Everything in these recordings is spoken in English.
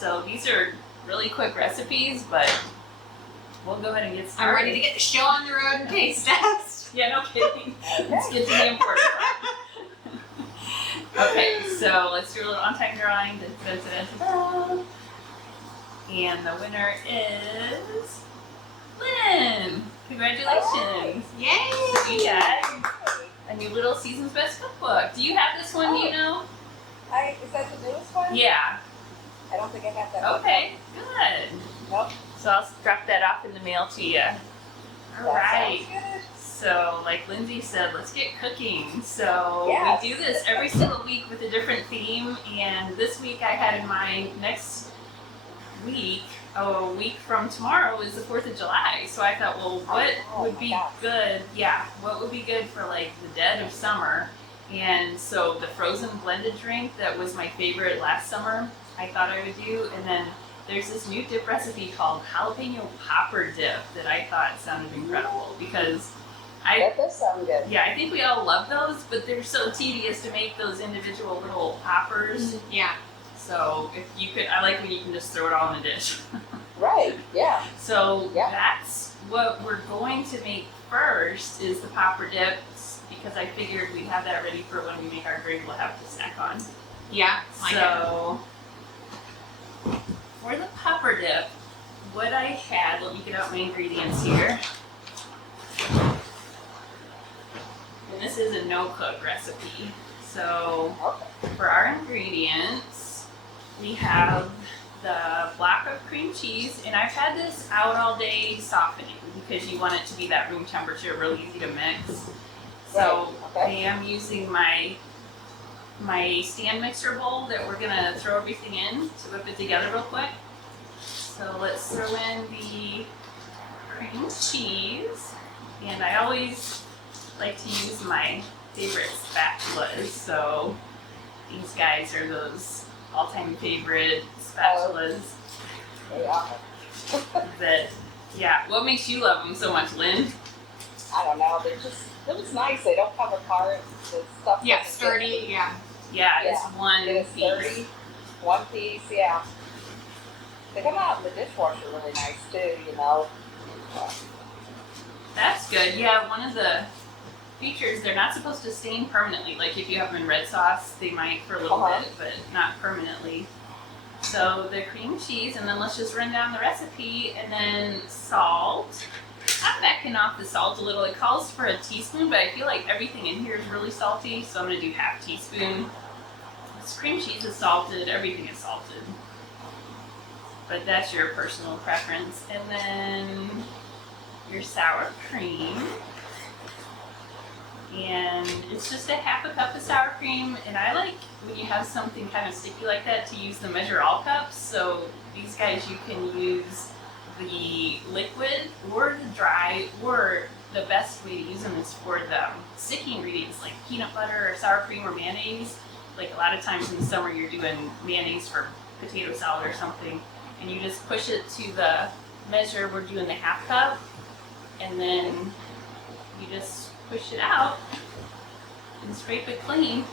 So these are really quick recipes, but we'll go ahead and get started. I'm ready to get the show on the road and taste test. Yeah, no kidding. Let's get to the important part. Okay, so let's do a little on-time drawing. And the winner is Lynn. Congratulations. Yay! We got a new little Season's Best Cookbook. Do you have this one, do you know? Is that the newest one? Yeah. I don't think I have that. Okay, good. Nope. So I'll drop that off in the mail to you. All right. Good. So, like Lindsay said, let's get cooking. So Yes. we do this every single week with a different theme, and this week I had in mind next week, a week from tomorrow is the 4th of July. So I thought, well, what would be good? Yeah, what would be good for like the dead of summer? And so the frozen blended drink that was my favorite last summer, I thought I would do. And then there's this new dip recipe called jalapeno popper dip that I thought sounded incredible because That does sound good. yeah, I think we all love those, but they're so tedious to make those individual little poppers. Yeah. So if you could, I like when you can just throw it all in a dish. Right, yeah. So Yeah. that's what we're going to make first is the popper dips because I figured we'd have that ready for when we make our drink we'll have to snack on. Yeah. Like So for the popper dip, what I had, let me get out my ingredients here. And this is a no-cook recipe. So Okay. for our ingredients, we have the block of cream cheese, and I've had this out all day softening because you want it to be that room temperature, really easy to mix. So Right, I am using my stand mixer bowl that we're gonna throw everything in to whip it together real quick. So let's throw in the cream cheese, and I always like to use my favorite spatulas. So these guys are those all-time favorite spatulas They are. that, yeah. What makes you love them so much, Lynn? I don't know. They're just nice. They don't come apart. The stuff. Yeah, doesn't sturdy. Yeah. Yeah, it's Yeah. one Get it piece. sturdy. One piece, yeah. They come out in the dishwasher really nice too, you know. That's good. Yeah, one of the features, they're not supposed to stain permanently. Like if you have them in red sauce, they might for a little Uh-huh. bit, but not permanently. So the cream cheese, and then let's just run down the recipe, and then salt. I'm backing off the salt a little. It calls for a teaspoon, but I feel like everything in here is really salty, so I'm gonna do half teaspoon. This cream cheese is salted, everything is salted. But that's your personal preference. And then your sour cream. And it's just a half a cup of sour cream, and I like when you have something kind of sticky like that to use the measure all cups. So these guys you can use the liquid or the dry, or the best way to use them is for the sticky ingredients like peanut butter or sour cream or mayonnaise. Like a lot of times in the summer you're doing mayonnaise for potato salad or something, and you just push it to the measure. We're doing the half cup, and then you just push it out and scrape it clean.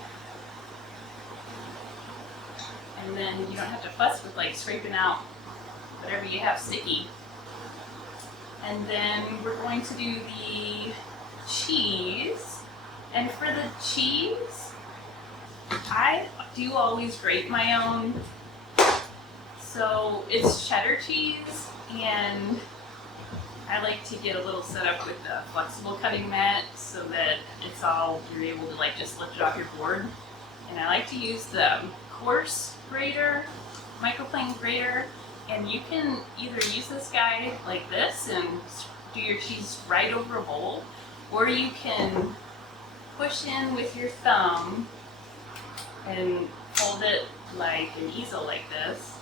And then you don't have to fuss with like scraping out whatever you have sticky. And then we're going to do the cheese. And for the cheese, I do always grate my own. So it's cheddar cheese, and I like to get a little set up with the flexible cutting mat so that it's all, you're able to like just lift it off your board. And I like to use the coarse grater, microplane grater, and you can either use this guy like this and do your cheese right over a bowl, or you can push in with your thumb and hold it like an easel like this,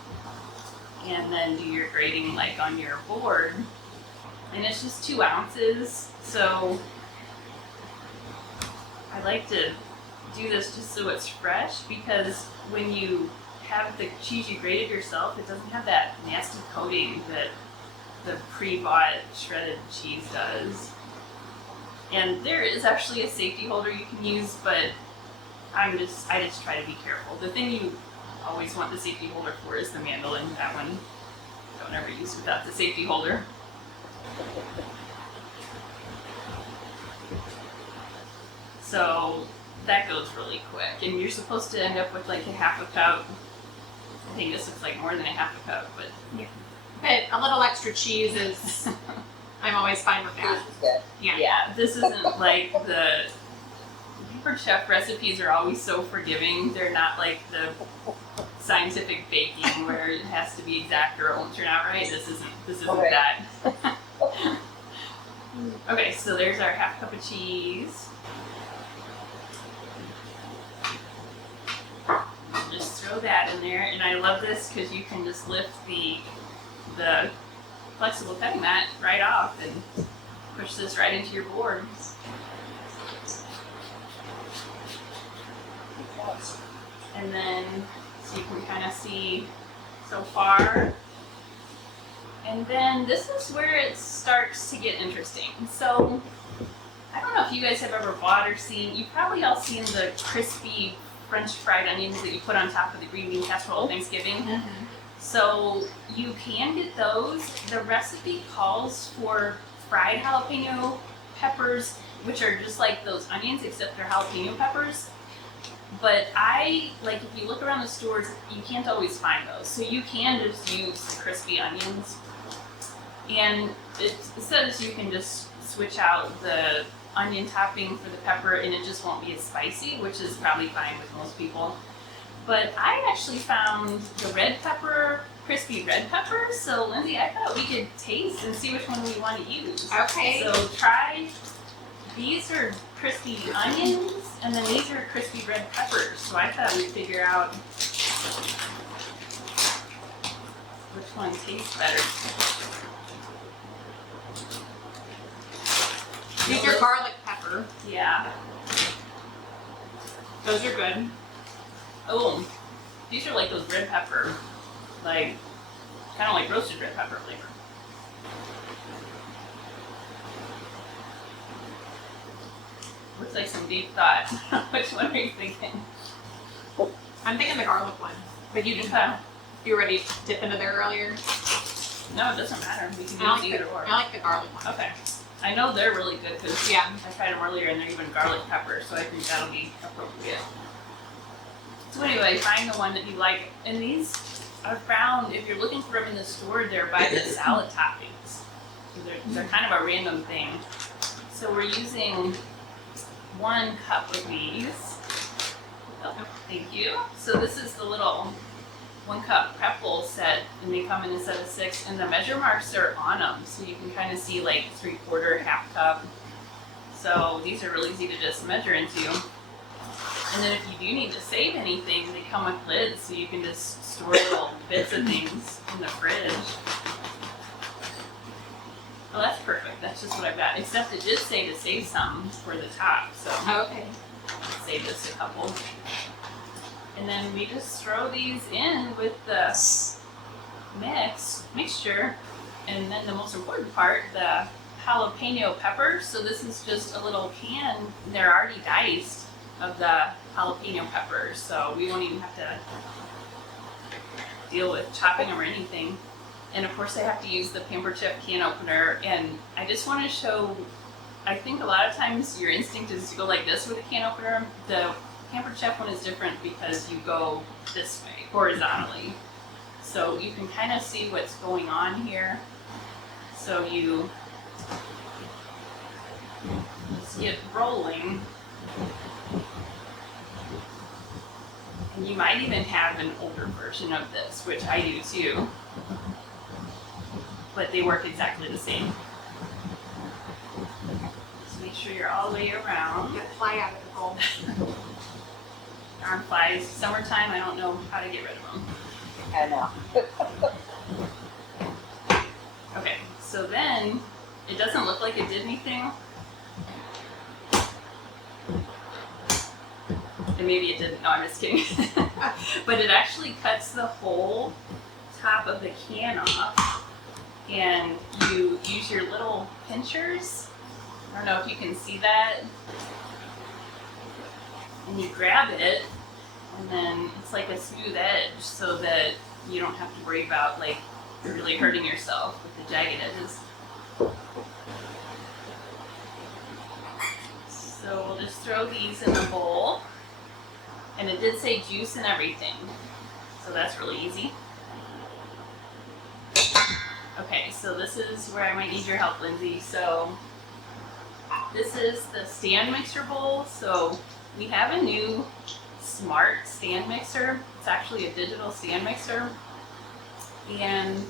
and then do your grating like on your board. And it's just 2 ounces, so I like to do this just so it's fresh, because when you have the cheese you grated yourself, it doesn't have that nasty coating that the pre-bought shredded cheese does. And there is actually a safety holder you can use, but I just try to be careful. The thing you always want the safety holder for is the mandolin. That one don't ever use without the safety holder. So that goes really quick, and you're supposed to end up with like a half a cup. I think this looks like more than a half a cup, but But a little extra cheese is, I'm always fine with that. This is good. Yeah. this isn't like the Pampered Chef recipes are always so forgiving. They're not like the scientific baking where it has to be exact or it won't turn out right. This isn't Okay. that. Okay, so there's our half cup of cheese. Just throw that in there, and I love this because you can just lift the flexible cutting mat right off and push this right into your board. And then, so you can kind of see so far. And then this is where it starts to get interesting. So, I don't know if you guys have ever bought or seen, you've probably all seen the crispy French fried onions that you put on top of the green bean casserole at Thanksgiving. Mm-hmm. So you can get those. The recipe calls for fried jalapeno peppers, which are just like those onions, except they're jalapeno peppers. But if you look around the stores, you can't always find those. So you can just use the crispy onions. And it says you can just switch out the onion topping for the pepper and it just won't be as spicy, which is probably fine with most people. But I actually found the red pepper, crispy red pepper. So Lindsay, I thought we could taste and see which one we want to use. Okay. So try, these are crispy onions and then these are crispy red peppers. So I thought we'd figure out which one tastes better. These are garlic pepper. Yeah. Those are good. Oh, these are like those red pepper, like kind of like roasted red pepper flavor. Looks like some deep thought. Which one are you thinking? I'm thinking the garlic one. But you Okay. you already dipped into there earlier. No, it doesn't matter. We can I use like either the, or. I like the garlic one. Okay. I know they're really good because Yeah. I tried them earlier and they're even garlic pepper, so I think that'll be appropriate. So anyway, find the one that you like. And these are found, if you're looking for them in the store, they're by the salad toppings. So they're kind of a random thing. So we're using 1 cup of these. Oh, thank you. So this is the little 1 cup prep bowl set, and they come in a set of 6, and the measure marks are on them, so you can kind of see like 3/4, half cup. So these are really easy to just measure into. And then if you do need to save anything, they come with lids, so you can just store little bits of things in the fridge. Well, that's perfect. That's just what I've got. Except it did say to save some for the top, so Okay. save this a couple. And then we just throw these in with the mixture. And then the most important part, the jalapeno peppers. So this is just a little can. They're already diced of the jalapeno peppers. So we won't even have to deal with chopping them or anything. And of course I have to use the Pampered Chef can opener. And I just want to show, I think a lot of times your instinct is to go like this with a can opener. The Pampered Chef one is different because you go this way, horizontally. So you can kind of see what's going on here. So you just get rolling. And you might even have an older version of this, which I do too. But they work exactly the same. Just make sure you're all the way around. Get a fly out of the bowl. Darn flies. Summertime, I don't know how to get rid of them. I know. Okay, so then it doesn't look like it did anything. And maybe it didn't. No, I'm just kidding. But it actually cuts the whole top of the can off. And you use your little pinchers. I don't know if you can see that. And you grab it And then it's like a smooth edge so that you don't have to worry about like really hurting yourself with the jagged edges. So we'll just throw these in the bowl. And it did say juice and everything, so that's really easy. Okay, so this is where I might need your help, Lindsay. So this is the stand mixer bowl. So we have a new smart stand mixer. It's actually a digital stand mixer. And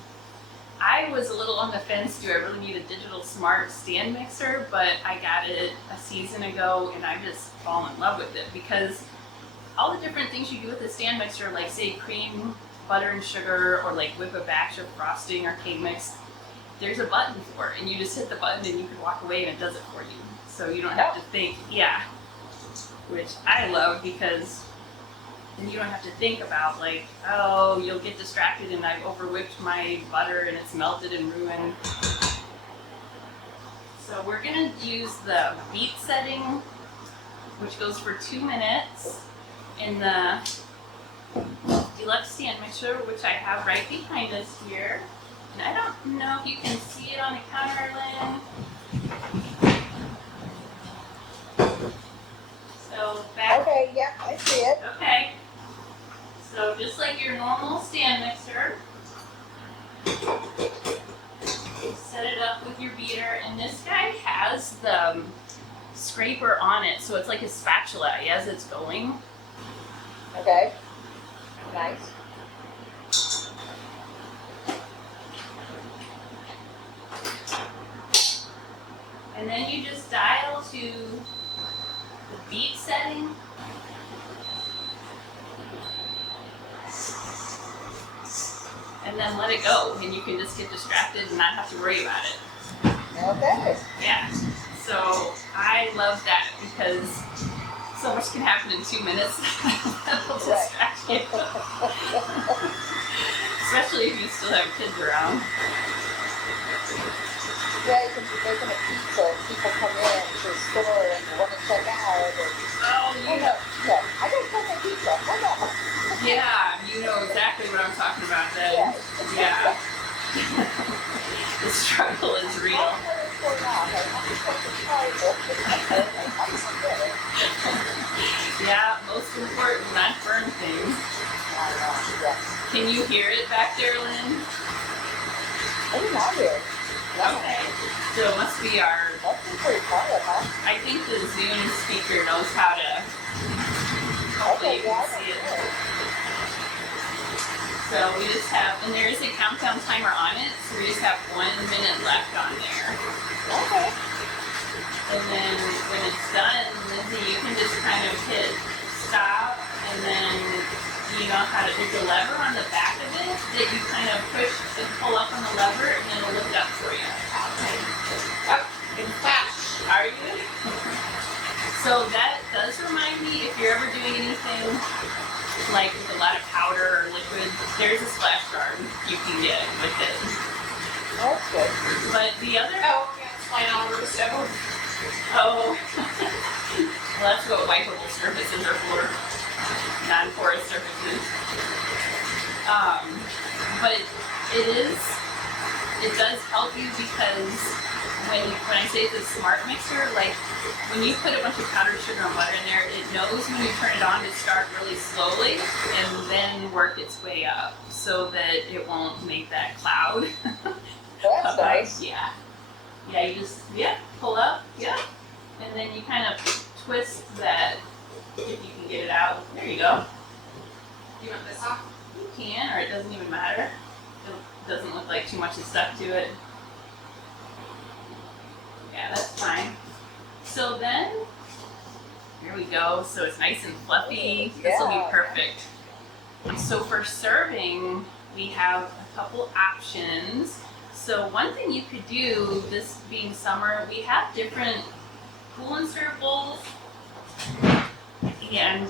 I was a little on the fence, do I really need a digital smart stand mixer? But I got it a season ago and I just fall in love with it because all the different things you do with the stand mixer, like say cream, butter and sugar, or like whip a batch of frosting or cake mix, there's a button for it and you just hit the button and you can walk away and it does it for you. So you don't have to think, which I love because then you don't have to think about like, oh, you'll get distracted and I've over whipped my butter and it's melted and ruined. So we're gonna use the beat setting, which goes for 2 minutes. In the deluxe stand mixer, which I have right behind us here. And I don't know if you can see it on the counter, Lynn. So back. Okay, yeah, I see it. Okay. So just like your normal stand mixer, set it up with your beater, and this guy has the scraper on it, so it's like a spatula as it's going. Okay. Nice. And then you just dial to the beat setting. And then let it go, and you can just get distracted and not have to worry about it. Okay. Yeah. So I love that because so much can happen in 2 minutes that'll distract you. Especially if you still have kids around. Yeah, you can be making a pizza and people come in to the store and want to check out. And, Oh, you know. No, I gotta cook my pizza. Hold on. Yeah, you know exactly what I'm talking about then. Yeah. The struggle is real. I don't know what's going on. I have to take the time. Yeah, most important, not burn things. Yes. Can you hear it back there, Lynn? I did not hear. Okay. So it must be our, Must be pretty quiet, huh? I think the Zoom speaker knows how to, hopefully you can see it. So we just have, and there is a countdown timer on it, so we just have 1 minute left on there. Okay. And then when it's done, Lindsay, you can just kind of hit stop, and then you know how to, there's a lever on the back of it that you kind of push and pull up on the lever, and then it'll lift up for you. Okay. Up and fast. Are you? So that does remind me, if you're ever doing anything like with a lot of powder or liquid, there's a splash guard you can get with it. That's good. But the other, Oh, yeah, it's flying all over the stove. well, that's what wipeable surfaces are for, non-porous surfaces. But it does help you because when I say it's a smart mixer, like when you put a bunch of powdered sugar and butter in there, it knows when you turn it on to start really slowly and then work its way up so that it won't make that cloud. Well, that's nice. Yeah. Yeah, you just, pull up, and then you kind of twist that if you can get it out. There you go. You want this off? You can, or it doesn't even matter. It doesn't look like too much is stuck to it. Yeah, that's fine. So then, here we go. So it's nice and fluffy. This will be perfect. So for serving, we have a couple options. So one thing you could do, this being summer, we have different cool and serve bowls and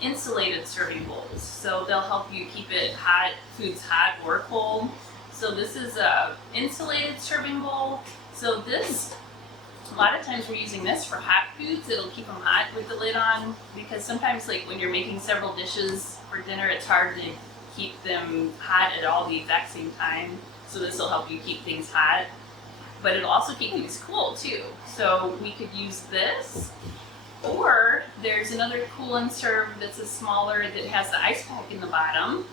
insulated serving bowls. So they'll help you keep it hot, foods hot or cold. So this is a insulated serving bowl. So this A lot of times we're using this for hot foods. It'll keep them hot with the lid on, because sometimes like when you're making several dishes for dinner, it's hard to keep them hot at all the exact same time. So this will help you keep things hot, but it'll also keep things cool too. So we could use this, or there's another cool and serve that's a smaller that has the ice pack in the bottom.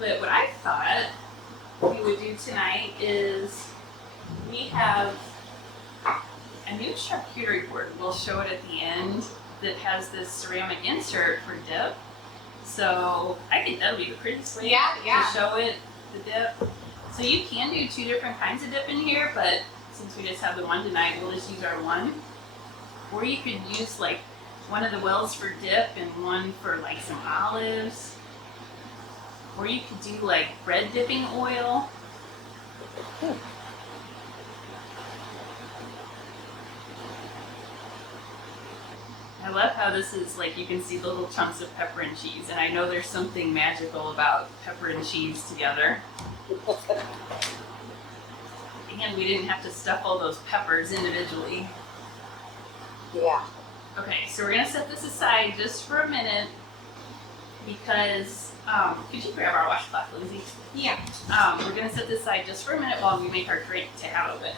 But what I thought we would do tonight is we have a new charcuterie board. We'll show it at the end that has this ceramic insert for dip. So I think that'll be the prettiest way to show it, the dip. So you can do 2 different kinds of dip in here, but since we just have the one tonight, we'll just use our one. Or you could use like one of the wells for dip and one for like some olives. Or you could do like bread dipping oil. I love how this is like, you can see the little chunks of pepper and cheese, and I know there's something magical about pepper and cheese together. And we didn't have to stuff all those peppers individually. Yeah. Okay, so we're gonna set this aside just for a minute because, could you grab our washcloth, Lindsay? Yeah. We're gonna set this aside just for a minute while we make our drink to have of it.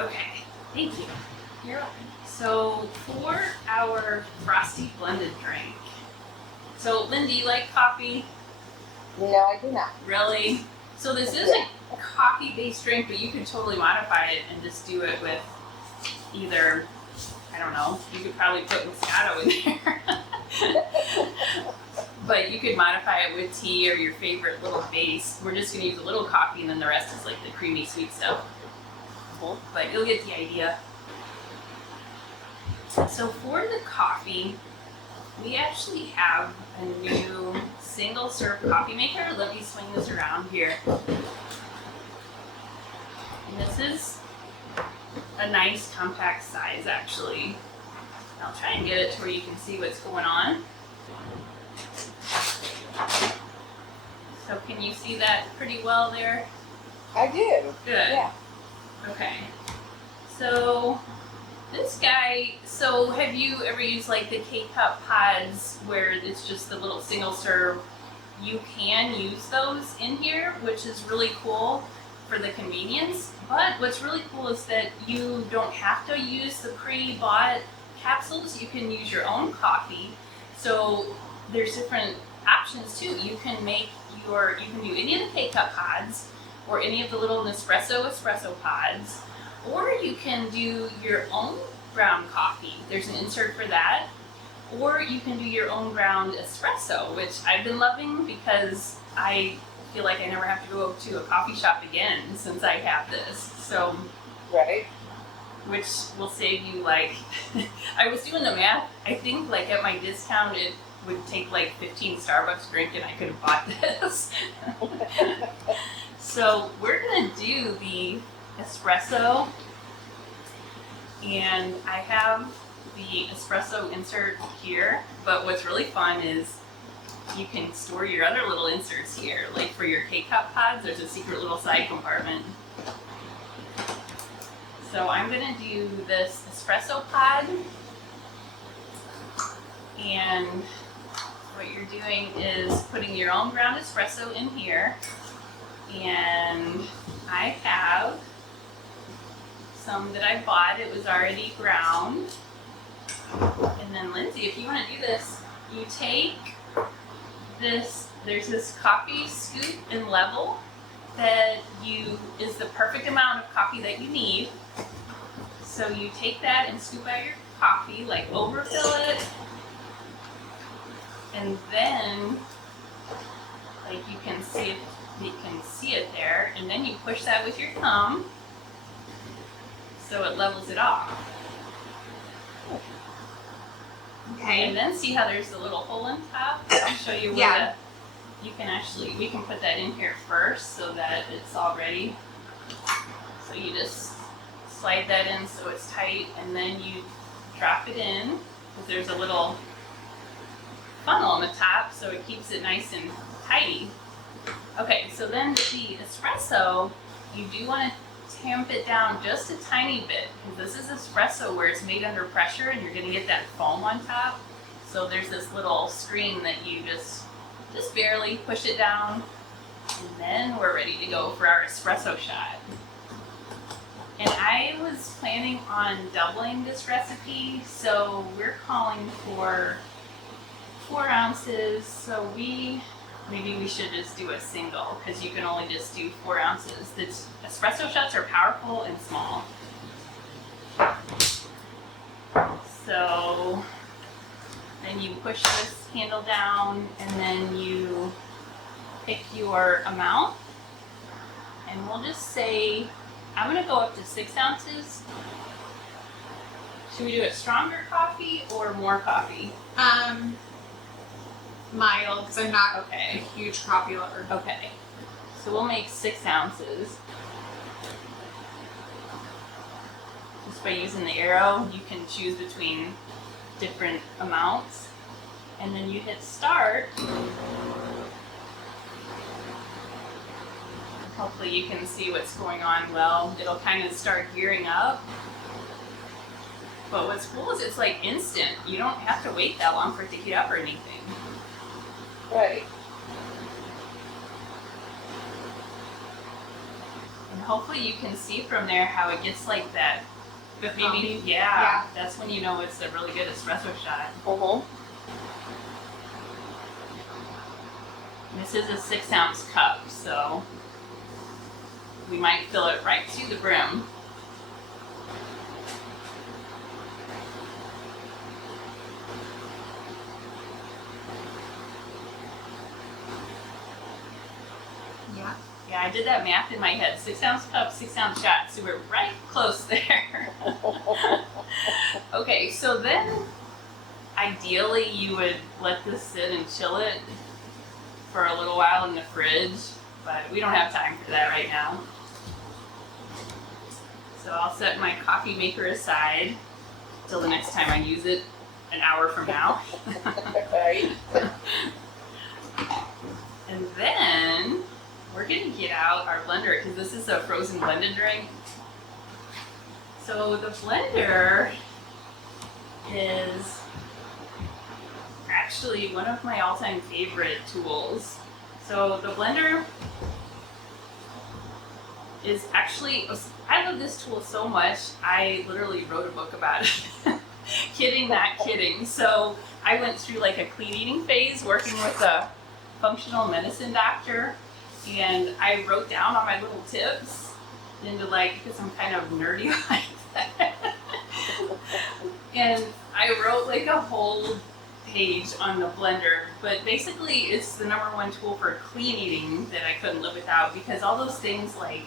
Okay, thank you. You're welcome. So for our frosty blended drink, so Lindy, you like coffee? No, I do not. Really? So this is a coffee-based drink, but you could totally modify it and just do it with either, I don't know, you could probably put Moscato in there. But you could modify it with tea or your favorite little base. We're just gonna use a little coffee and then the rest is like the creamy sweet stuff. But you'll get the idea. So for the coffee, we actually have a new single serve coffee maker. Let me swing this around here. And this is a nice compact size actually. I'll try and get it to where you can see what's going on. So can you see that pretty well there? I do. Good. Yeah. Okay. So this guy, so have you ever used like the K-Cup pods where it's just the little single serve? You can use those in here, which is really cool for the convenience. But what's really cool is that you don't have to use the pre-bought capsules. You can use your own coffee. So there's different options too. You can make you can do any of the K-Cup pods or any of the little espresso pods, or you can do your own ground coffee. There's an insert for that. Or you can do your own ground espresso, which I've been loving because I feel like I never have to go to a coffee shop again since I have this. So, Right. which will save you like, I was doing the math, I think like at my discount it would take like 15 Starbucks drink and I could have bought this. So we're gonna do the espresso, and I have the espresso insert here, but what's really fun is you can store your other little inserts here. Like for your K-Cup pods, there's a secret little side compartment. So I'm gonna do this espresso pod, and what you're doing is putting your own ground espresso in here, and I have some that I bought. It was already ground. And then Lindsay, if you want to do this, you take this, there's this coffee scoop and level that is the perfect amount of coffee that you need. So you take that and scoop out your coffee, like overfill it, and then like you can see it there, and then you push that with your thumb so it levels it off. Okay. And then see how there's the little hole in top? I'll show you where Yeah. we can put that in here first so that it's all ready. So you just slide that in so it's tight, and then you drop it in, because there's a little funnel on the top so it keeps it nice and tidy. Okay, so then the espresso, you do want to tamp it down just a tiny bit, because this is espresso where it's made under pressure and you're going to get that foam on top. So there's this little screen that you just barely push it down, and then we're ready to go for our espresso shot. And I was planning on doubling this recipe, so we're calling for 4 ounces. So maybe we should just do a single, because you can only just do 4 ounces. The espresso shots are powerful and small. So then you push this handle down, and then you pick your amount. And we'll just say, I'm gonna go up to 6 ounces. Should we do it stronger coffee or more coffee? Mild, because I'm not Okay. a huge coffee lover. Okay. So we'll make 6 ounces. Just by using the arrow, you can choose between different amounts. And then you hit start. Hopefully you can see what's going on well. It'll kind of start gearing up. But what's cool is it's like instant. You don't have to wait that long for it to heat up or anything. Right. And hopefully you can see from there how it gets like that. The Maybe, foamy. yeah, that's when you know it's a really good espresso shot. This is a 6 ounce cup, so we might fill it right to the brim. Yeah. Yeah, I did that math in my head. 6 ounce cup, 6 ounce shot, so we're right close there. Okay, so then ideally you would let this sit and chill it for a little while in the fridge, but we don't have time for that right now. So I'll set my coffee maker aside till the next time I use it, an hour from now. Right. And then we're gonna get out our blender, because this is a frozen blended drink. So the blender is actually one of my all-time favorite tools. So the blender is actually, I love this tool so much, I literally wrote a book about it. Kidding, not kidding. So I went through like a clean eating phase working with a functional medicine doctor, and I wrote down all my little tips into like, because I'm kind of nerdy like that. And I wrote like a whole page on the blender, but basically it's the #1 tool for clean eating that I couldn't live without, because all those things like,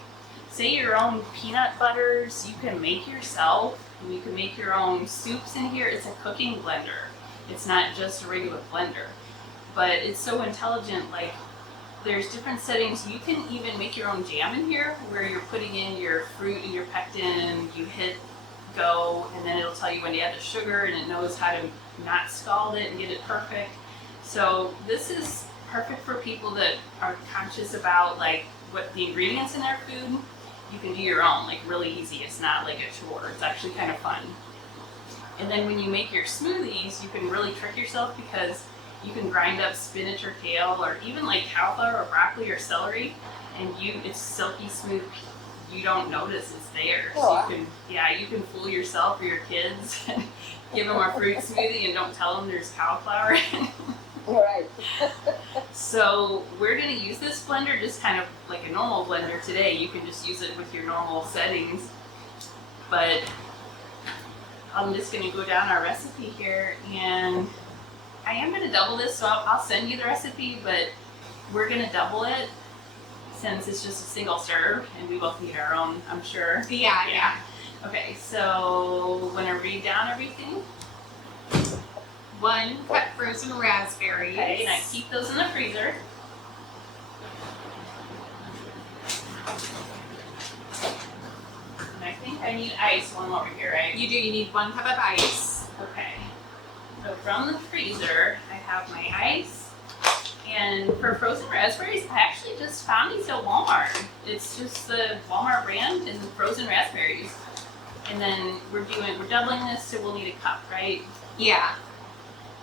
say your own peanut butters, you can make yourself, and you can make your own soups in here. It's a cooking blender. It's not just a regular blender, but it's so intelligent. Like, there's different settings. You can even make your own jam in here, where you're putting in your fruit and your pectin, you hit go, and then it'll tell you when to add the sugar, and it knows how to not scald it and get it perfect. So this is perfect for people that are conscious about like what the ingredients in their food. You can do your own, like really easy. It's not like a chore. It's actually kind of fun. And then when you make your smoothies, you can really trick yourself, because you can grind up spinach or kale, or even like cauliflower or broccoli or celery, and it's silky smooth. You don't notice it's there. So you can fool yourself or your kids and give them a fruit smoothie and don't tell them there's cauliflower in it. Right. So we're going to use this blender just kind of like a normal blender today. You can just use it with your normal settings. But I'm just going to go down our recipe here, and I am going to double this, so I'll send you the recipe, but we're going to double it since it's just a single serve, and we both need our own, I'm sure. Yeah. Okay, so I'm going to read down everything. 1 cut frozen raspberries. Okay, and I keep those in the freezer. And I think I need ice one over here, right? You do. You need 1 cup of ice. Okay. So from the freezer, I have my ice And for frozen raspberries, I actually just found these at Walmart. It's just the Walmart brand and frozen raspberries. And then we're doubling this, so we'll need a cup, right? Yeah.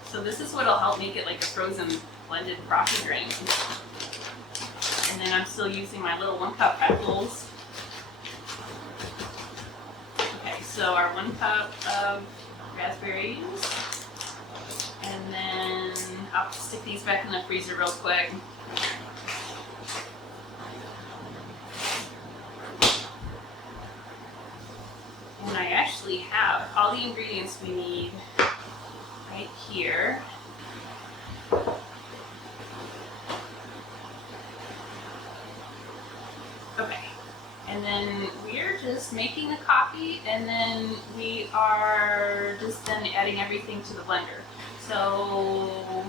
So this is what'll help make it like a frozen blended frosty drink. And then I'm still using my little 1 cup pretzels. Okay, so our 1 cup of raspberries. And then I'll stick these back in the freezer real quick. And I actually have all the ingredients we need right here. Okay, and then we're just making the coffee, and then we are just then adding everything to the blender. So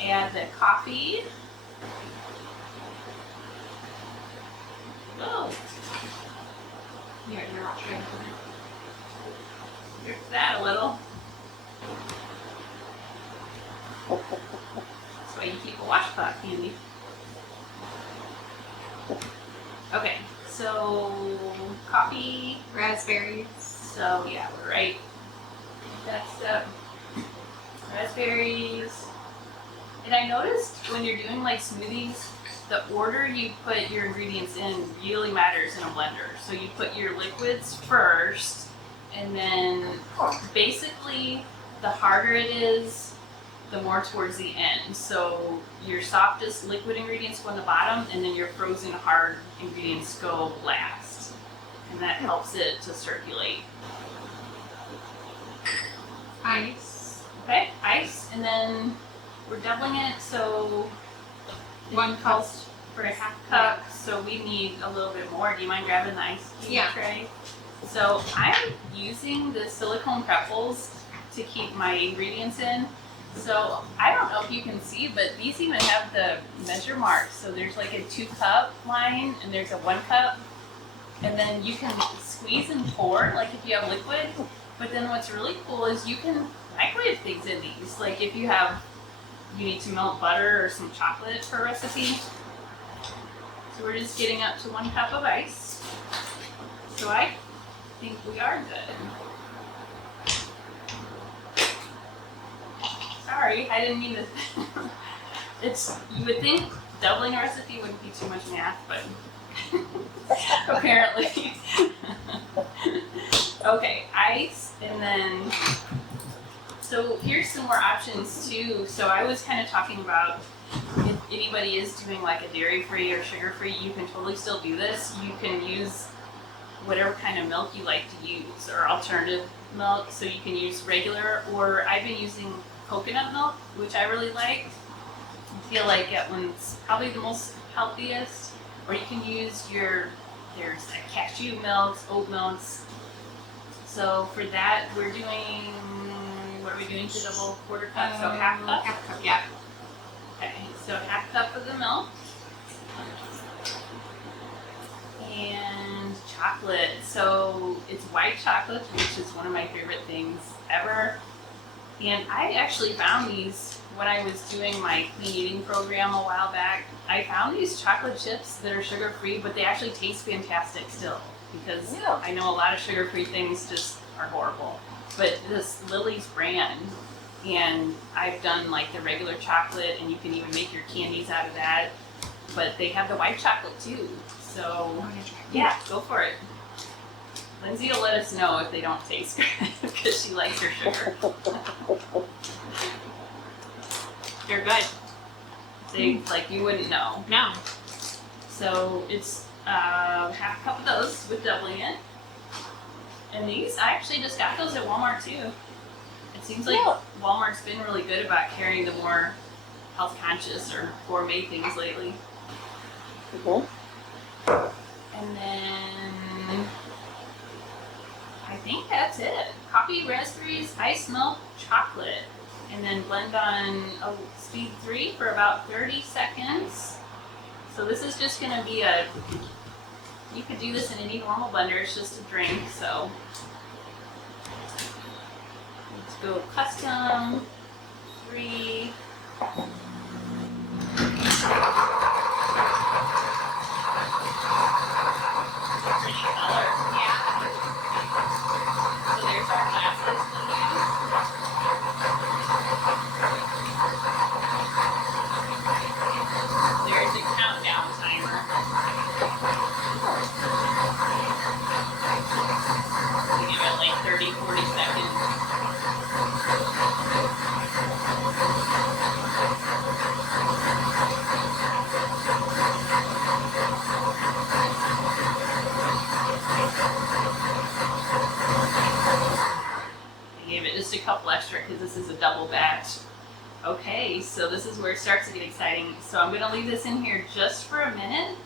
add the coffee. Oh, You're not sure. here's that a little. That's why you keep a washcloth handy. Okay, so coffee. Raspberries. So yeah, we're right. Next up, raspberries. And I noticed when you're doing like smoothies, the order you put your ingredients in really matters in a blender. So you put your liquids first, and then basically the harder it is, the more towards the end. So your softest liquid ingredients go on the bottom, and then your frozen hard ingredients go last. And that helps it to circulate. Ice. Okay, ice, and then we're doubling it, so 1 cup. for a half cup, so we need a little bit more. Do you mind grabbing the ice cube Yeah. tray? So I'm using the silicone pretzels to keep my ingredients in. So I don't know if you can see, but these even have the measure marks. So there's like a 2 cup line, and there's a 1 cup, and then you can squeeze and pour like if you have liquid. But then what's really cool is you can microwave things in these. Like if you need to melt butter or some chocolate for a recipe. So we're just getting up to 1 cup of ice. So I think we are good. Sorry, I didn't mean to. You would think doubling a recipe wouldn't be too much math, but apparently. Okay, ice, and then, so here's some more options too. So I was kind of talking about if anybody is doing like a dairy-free or sugar-free, you can totally still do this. You can use whatever kind of milk you like to use, or alternative milk. So you can use regular, or I've been using coconut milk, which I really like. I feel like that one's probably the most healthiest. Or you can use there's like cashew milks, oat milks. So for that, what are we doing to double 1/4 cup? So half cup? Half cup, yeah. Okay, so half cup of the milk. And chocolate. So it's white chocolate, which is one of my favorite things ever. And I actually found these when I was doing my clean eating program a while back. I found these chocolate chips that are sugar-free, but they actually taste fantastic still. Because I know a lot of sugar-free things just are horrible. But this Lily's brand, and I've done like the regular chocolate, and you can even make your candies out of that. But they have the white chocolate too. So yeah, go for it. Lindsay will let us know if they don't taste good because she likes her sugar. They're good. They like you wouldn't know. No. So it's half a cup of those with doubling it. And these, I actually just got those at Walmart too. It seems like Walmart's been really good about carrying the more health conscious or gourmet things lately. And then I think that's it. Coffee, raspberries, ice milk, chocolate. And then blend on speed 3 for about 30 seconds. So this is just gonna be you could do this in any normal blender, it's just a drink, so. Let's go custom 3. Okay, so this is where it starts to get exciting. So I'm gonna leave this in here just for a minute.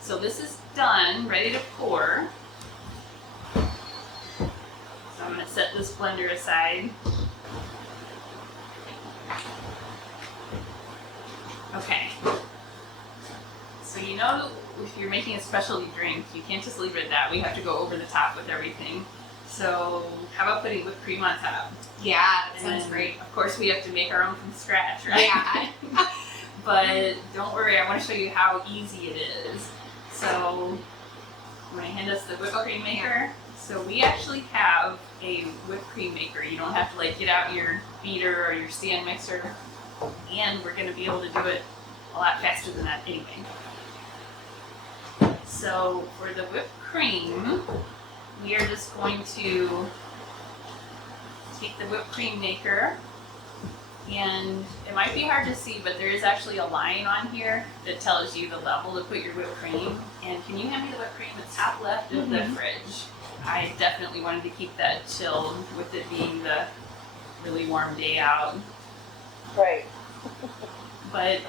So this is done, ready to pour. So I'm gonna set this blender aside. Okay. So you know, if you're making a specialty drink, you can't just leave it at that. We have to go over the top with everything. So how about putting whipped cream on top? Yeah, that And sounds then, great. Of course, we have to make our own from scratch, right? Yeah. But don't worry, I want to show you how easy it is. So I'm going to hand us the whipped cream maker. So we actually have a whipped cream maker. You don't have to like get out your beater or your stand mixer. And we're going to be able to do it a lot faster than that anyway. So for the whipped cream, we are just going to take the whipped cream maker, and it might be hard to see, but there is actually a line on here that tells you the level to put your whipped cream. And can you hand me the whipped cream at the top left of the fridge? I definitely wanted to keep that chilled with it being the really warm day out. Right. But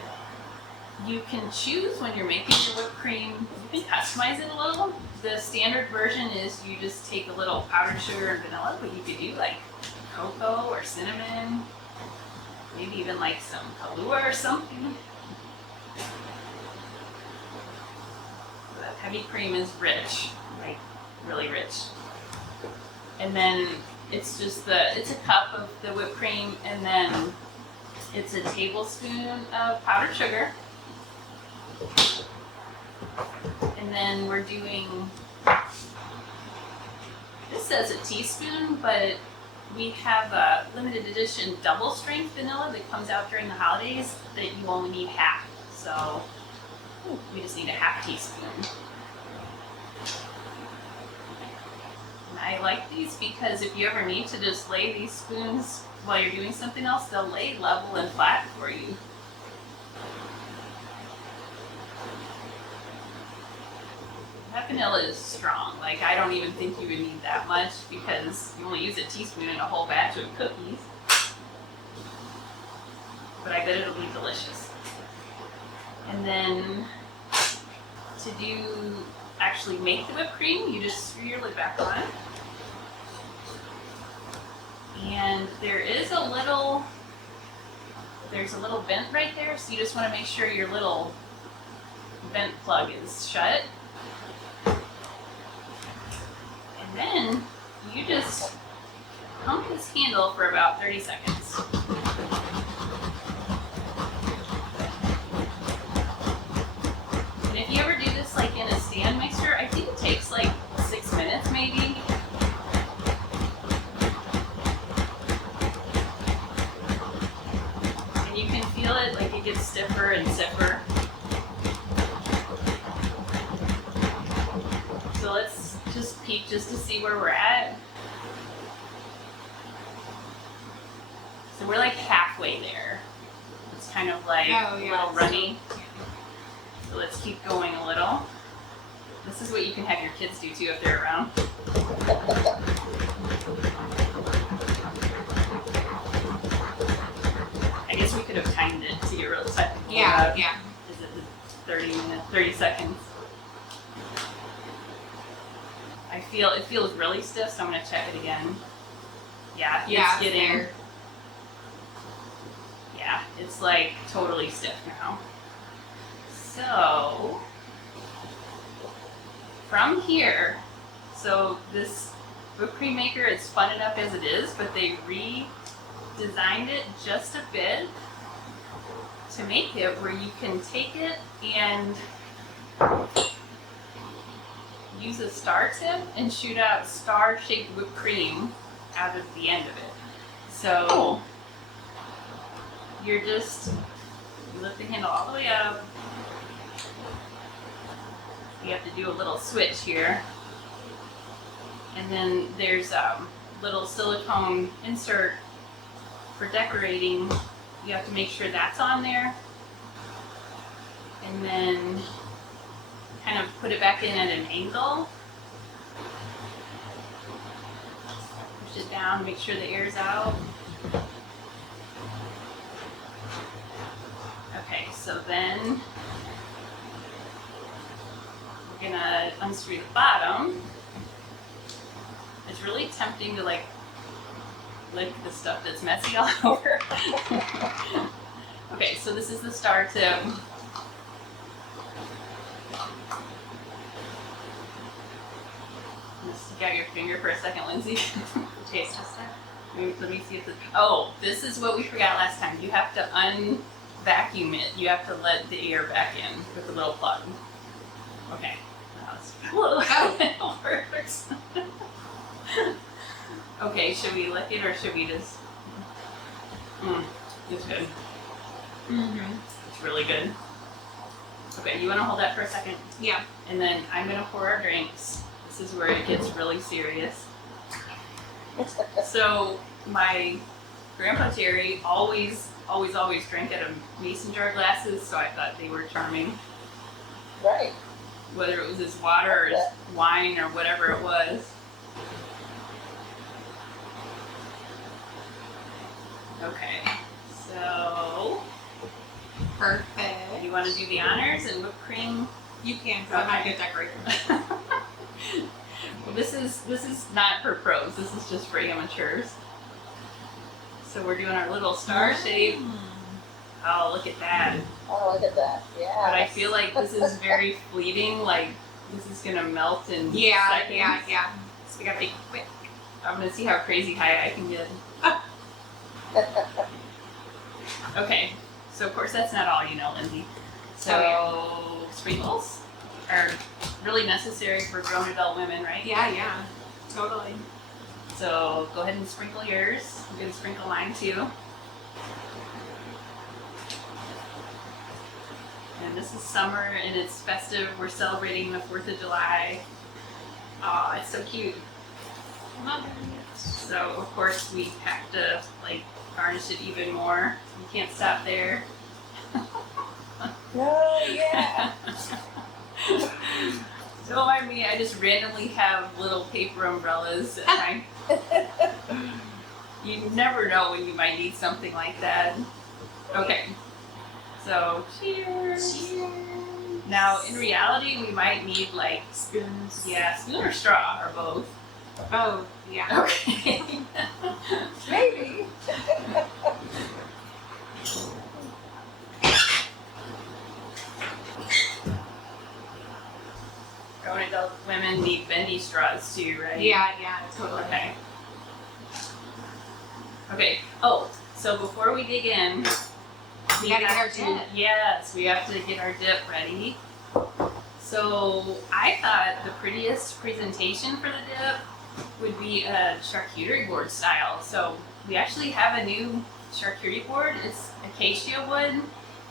you can choose when you're making your whipped cream, you can customize it a little. The standard version is you just take a little powdered sugar and vanilla, but you could do like cocoa or cinnamon, maybe even like some Kahlua or something. So that heavy cream is rich, like really rich. And then it's just it's a cup of the whipped cream, and then it's a tablespoon of powdered sugar. And then we're doing, this says a teaspoon, but we have a limited edition double strength vanilla that comes out during the holidays that you only need half. So we just need a half teaspoon. And I like these because if you ever need to just lay these spoons while you're doing something else, they'll lay level and flat for you. That vanilla is strong. Like, I don't even think you would need that much because you only use a teaspoon in a whole batch of cookies. But I bet it'll be delicious. And then to actually make the whipped cream, you just screw your lid back on. And there's a little vent right there, so you just want to make sure your little vent plug is shut. And then you just pump this handle for about 30 seconds. And if you ever do this like in a stand mixer, I think it takes like 6 minutes maybe. And you can feel it, like it gets stiffer and stiffer. So let's just peek just to see where we're at. So we're like halfway there. It's kind of like a little runny. So let's keep going a little. This is what you can have your kids do too if they're around. I guess we could have timed it to get real technical. Yeah. Is it the 30 seconds? It feels really stiff, so I'm gonna check it again. Yeah, it's getting there. Yeah, it's like totally stiff now. So from here, so this whipped cream maker, it's fun enough as it is, but they redesigned it just a bit to make it where you can take it and use a star tip and shoot out star-shaped whipped cream out of the end of it. So you lift the handle all the way up. You have to do a little switch here. And then there's a little silicone insert for decorating. You have to make sure that's on there. And then kind of put it back in at an angle. Push it down, make sure the air's out. so then we're gonna unscrew the bottom. It's really tempting to like lick the stuff that's messy all over. Okay, so this is the star tip. Just stick out your finger for a second, Lindsay. Taste tester. Let me see if this. Oh, this is what we forgot last time. You have to unvacuum it. You have to let the air back in with the little plug. Okay. That works. Okay, should we lick it or should we just? It's good. It's really good. Okay, you want to hold that for a second? Yeah. And then I'm gonna pour our drinks. This is where it gets really serious. So my grandpa Jerry always drank out of mason jar glasses, so I thought they were charming. Right. Whether it was his water or his wine or whatever it was. Okay, so Perfect. you want to do the honors and whipped cream? You can, because I'm not a good decorator. Well, this is not for pros. This is just for amateurs. So we're doing our little star shape. Oh, look at that! Oh, look at that. Yeah. But I feel like this is very fleeting. Like this is gonna melt in seconds. Yeah. So we gotta be quick. I'm gonna see how crazy high I can get. Okay, so of course that's not all, you know, Lindsay. So sprinkles are really necessary for grown adult women, right? Yeah. Totally. So go ahead and sprinkle yours. I'm gonna sprinkle mine too. And this is summer and it's festive. We're celebrating the 4th of July. Oh, it's so cute. Love it. So of course we have to like garnish it even more. You can't stop there. Oh, yeah. Don't mind me, I just randomly have little paper umbrellas at my... You never know when you might need something like that. Okay, so cheers. Now, in reality, we might need like Spoons. yeah, spoon or straw or both. Oh, yeah. Okay. Maybe. Grown adult women need bendy straws too, right? Yeah, totally. Okay. Okay. Oh, so before we dig in, We gotta get our to, dip. yes, we have to get our dip ready. So I thought the prettiest presentation for the dip would be a charcuterie board style. So we actually have a new charcuterie board. It's acacia wood,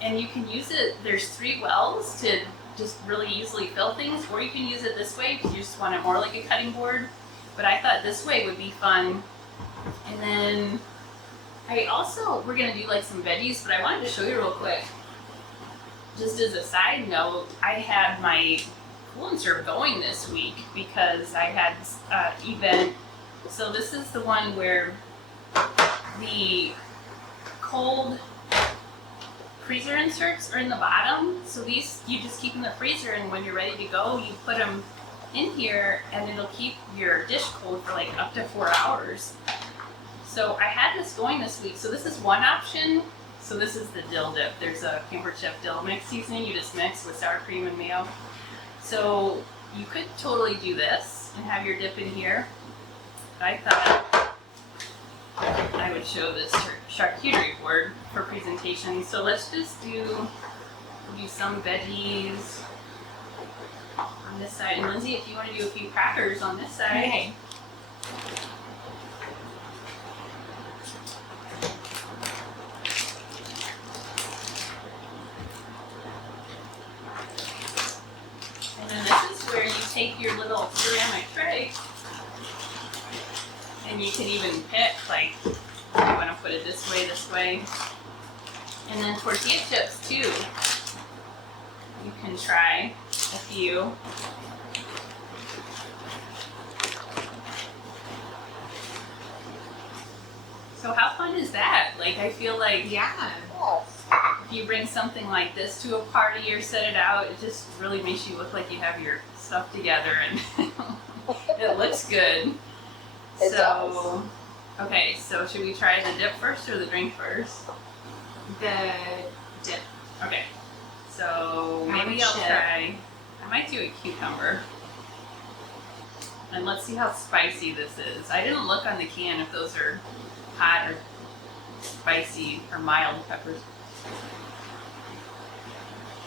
and you can use it. There's 3 wells to just really easily fill things, or you can use it this way because you just want it more like a cutting board. But I thought this way would be fun. And then we're gonna do like some veggies, but I wanted to show you real quick. Just as a side note, I had my influencer going this week because I had an event. So this is the one where the cold freezer inserts are in the bottom. So these you just keep in the freezer, and when you're ready to go, you put them in here, and it'll keep your dish cold for like up to 4 hours. So I had this going this week. So this is one option. So this is the dill dip. There's a Camper Chef dill mix seasoning you just mix with sour cream and mayo. So you could totally do this and have your dip in here. I thought I would show this charcuterie board for presentation. So let's just do some veggies on this side. And Lindsay, if you want to do a few crackers on this side. Okay. And then this is where you take your little ceramic tray, and you can even pick, like, if you want to put it this way. And then tortilla chips too. You can try a few. So how fun is that? Like, I feel like Yeah. Yes. if you bring something like this to a party or set it out, it just really makes you look like you have your stuff together and it looks good. It So, okay, so should we try the dip first or the drink first? The dip. Okay, so maybe I'll try, I might do a cucumber. And let's see how spicy this is. I didn't look on the can if those are hot or spicy or mild peppers.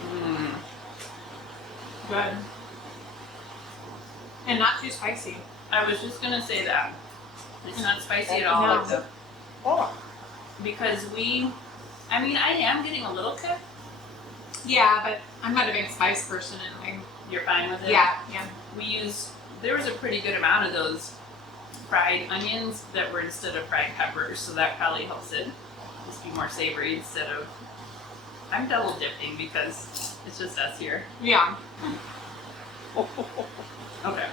Mmm. Good. And not too spicy. I was just gonna say that. It's not spicy at all. No. Like the, Oh, because I am getting a little kick. Yeah, but I'm not a big spice person anyway. You're fine with it? Yeah. There was a pretty good amount of those fried onions that were instead of fried peppers, so that probably helps it just be more savory instead of, I'm double dipping because it's just us here. Yeah. Okay.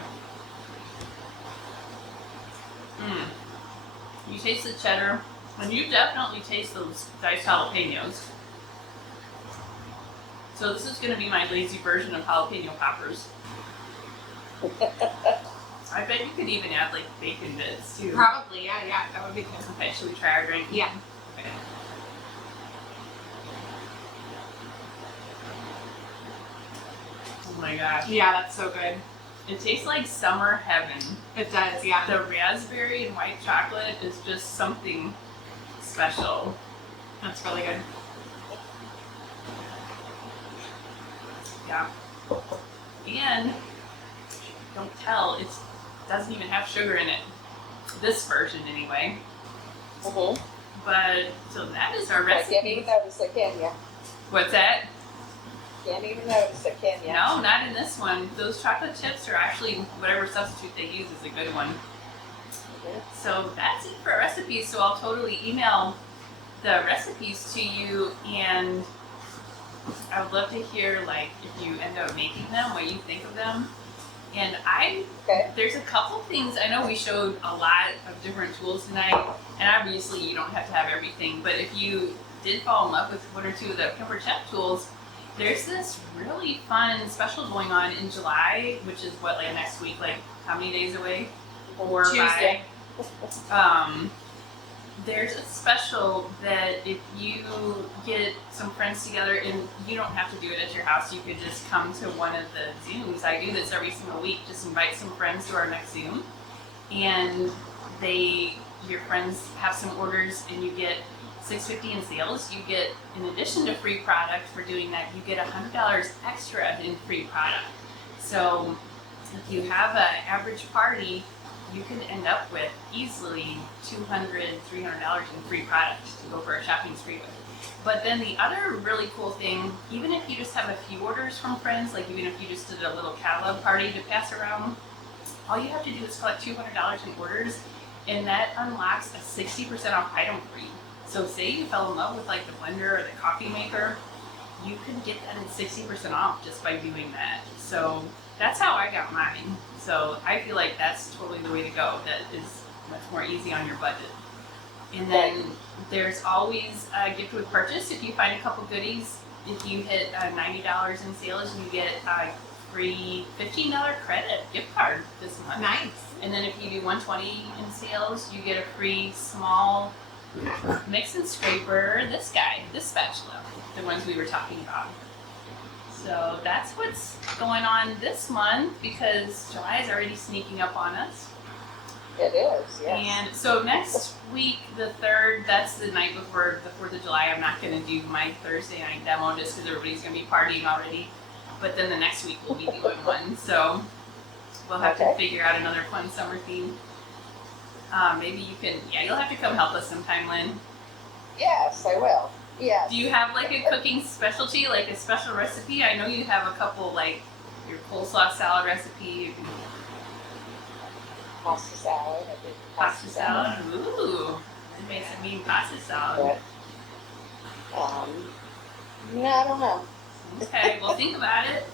You taste the cheddar, and you definitely taste those diced jalapenos. So this is going to be my lazy version of jalapeno poppers. I bet you could even add like bacon bits too. Probably, yeah, that would be good. Okay, should we try our drink? Yeah. Okay. Oh my gosh. Yeah, that's so good. It tastes like summer heaven. It does, yeah. The raspberry and white chocolate is just something special. That's really good. Yeah. And don't tell, it doesn't even have sugar in it. This version anyway. mm-hmm. But so that is our I recipe. can't even notice it, can you? What's that? Can't even notice it, can you? No, not in this one. Those chocolate chips are actually, whatever substitute they use is a good one. So that's it for recipes. So I'll totally email the recipes to you, and I would love to hear like if you end up making them, what you think of them. And there's a couple things, I know we showed a lot of different tools tonight, and obviously you don't have to have everything, but if you did fall in love with one or two of the Kimber Chef tools, there's this really fun special going on in July, which is what, like next week, like how many days away? 4 or 5. Tuesday. There's a special that if you get some friends together, and you don't have to do it at your house, you could just come to one of the Zooms. I do this every single week, just invite some friends to our next Zoom, and your friends have some orders, and you get $6.50 in sales. You get, in addition to free product for doing that, you get $100 extra in free product. So if you have an average party, you can end up with easily $200, $300 in free product to go for a shopping spree with. But then the other really cool thing, even if you just have a few orders from friends, like even if you just did a little catalog party to pass around, all you have to do is collect $200 in orders, and that unlocks a 60% off item for you. So say you fell in love with like the blender or the coffee maker, you could get that at 60% off just by doing that. So that's how I got mine. So I feel like that's totally the way to go. That is much more easy on your budget. And then there's always a gift with purchase. If you find a couple goodies, if you hit $90 in sales, you get a free $15 credit gift card this month. Nice. And then if you do $120 in sales, you get a free small mix and scraper. This spatula, the ones we were talking about. So that's what's going on this month, because July is already sneaking up on us. It is, yes. And so next week, the 3rd, that's the night before the 4th of July. I'm not going to do my Thursday night demo just because everybody's going to be partying already. But then the next week we'll be doing one. So we'll have to figure out another fun summer theme. Maybe you can, you'll have to come help us sometime, Lynn. Yes, I will. Yes. Do you have like a cooking specialty, like a special recipe? I know you have a couple, like your coleslaw salad recipe. Pasta salad. I did Pasta salad? Ooh, it makes a mean pasta salad. No, I don't know. Okay, well think about it,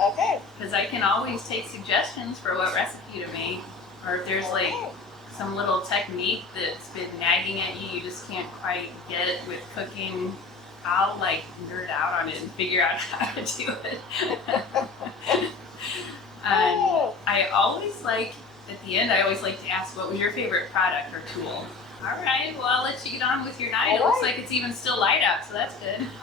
Okay. because I can always take suggestions for what recipe to make, or if there's like some little technique that's been nagging at you, you just can't quite get with cooking. I'll like nerd out on it and figure out how to do it. And I always like, at the end, I always like to ask, what was your favorite product or tool? All right, well, I'll let you get on with your night. It looks like it's even still light out, so that's good.